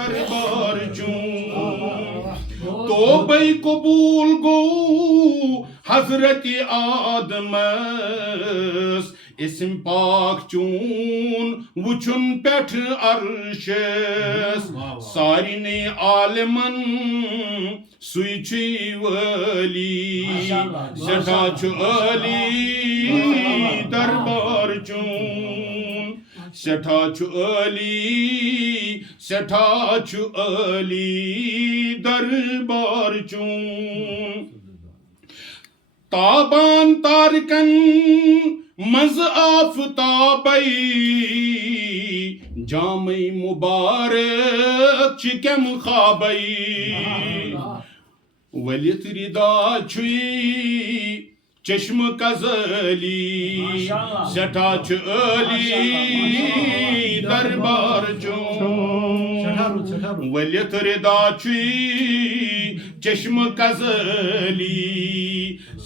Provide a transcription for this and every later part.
دربار چون توبہ قبول گو حضرت آدمس اسم پاک چون وچن پیٹھ عرشس سارنے عالمن سوئی چھی ولی سٹھا چھ علی دربار چون سٹھا چھ علی دربار چون تابان تارکن مز آفتابی جامع مبارک چکم خوابی ولیت ردا چھوئی چشم کزلی سٹھا چھ علی دربار چون ولیت ردا چھوئی چشم کزلی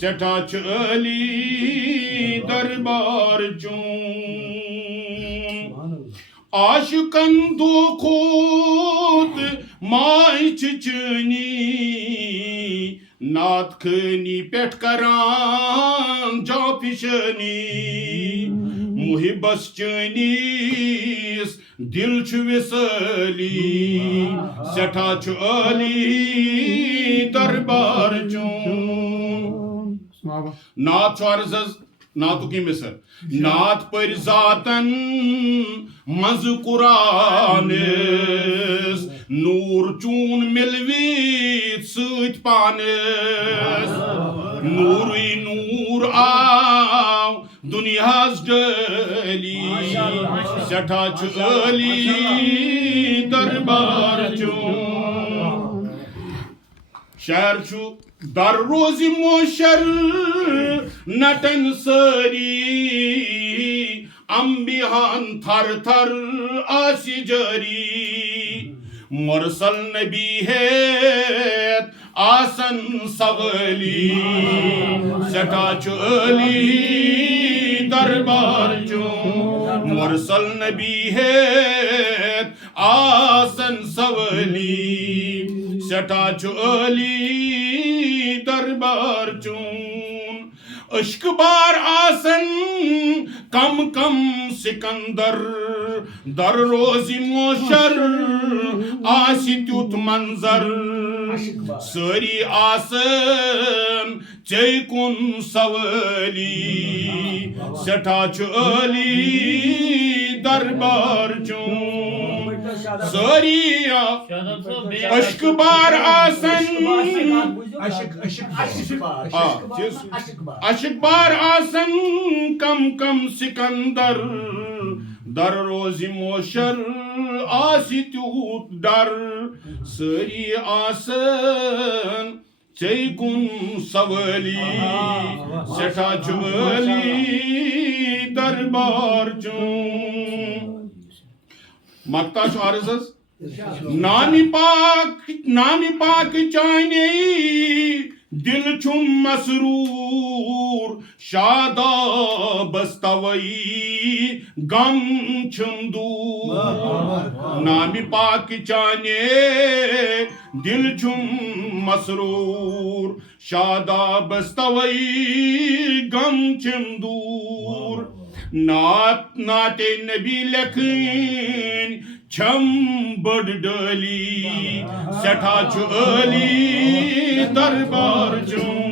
سٹھا چھ علی دربار چون عاشقن دو خود مائی چچنی نات خانی پیٹھ کران جا پشنی محبس چنیس دل چھ وسلی سٹھا چھ علی دربار چون نات چھ عرضز ناتو کی مصر نات پر ذاتن مز قرآنس نور چون ملویت سوت پانس نوری نور آو دنیاز ڈلی سٹھا چھ علی دربار چون شہر چھو در روزی موشر نٹن سری انبیاءن تھر تھر آسی جری مرسل نبی ہے آسن سولی سٹھا چھ علی دربار چون مرسل نبی ہے آسن سولی سٹھا چھ علی دربار چون اشک بار آسن کم کم سکندر در روزی موشر آسی تیوت منظر سری آسن چے کن سولی سٹھا چھ علی دربار چون سری اشک بار آسن اشک بار آسن کم کم سکندر در روزی موشر آسی تیوت در سری آسن چے کن سولی سٹھا چھ علی دربار چون مقطع چھ عرضز نامی پاک چانے دل چھم مسرور شادابس توئی غم چھم دور نامی پاک چانے دل چھم مسرور شادابس توئی غم چھم دور نات نبی لکھن چھم بڑ ڈلی سٹھا چھ علی دربار چون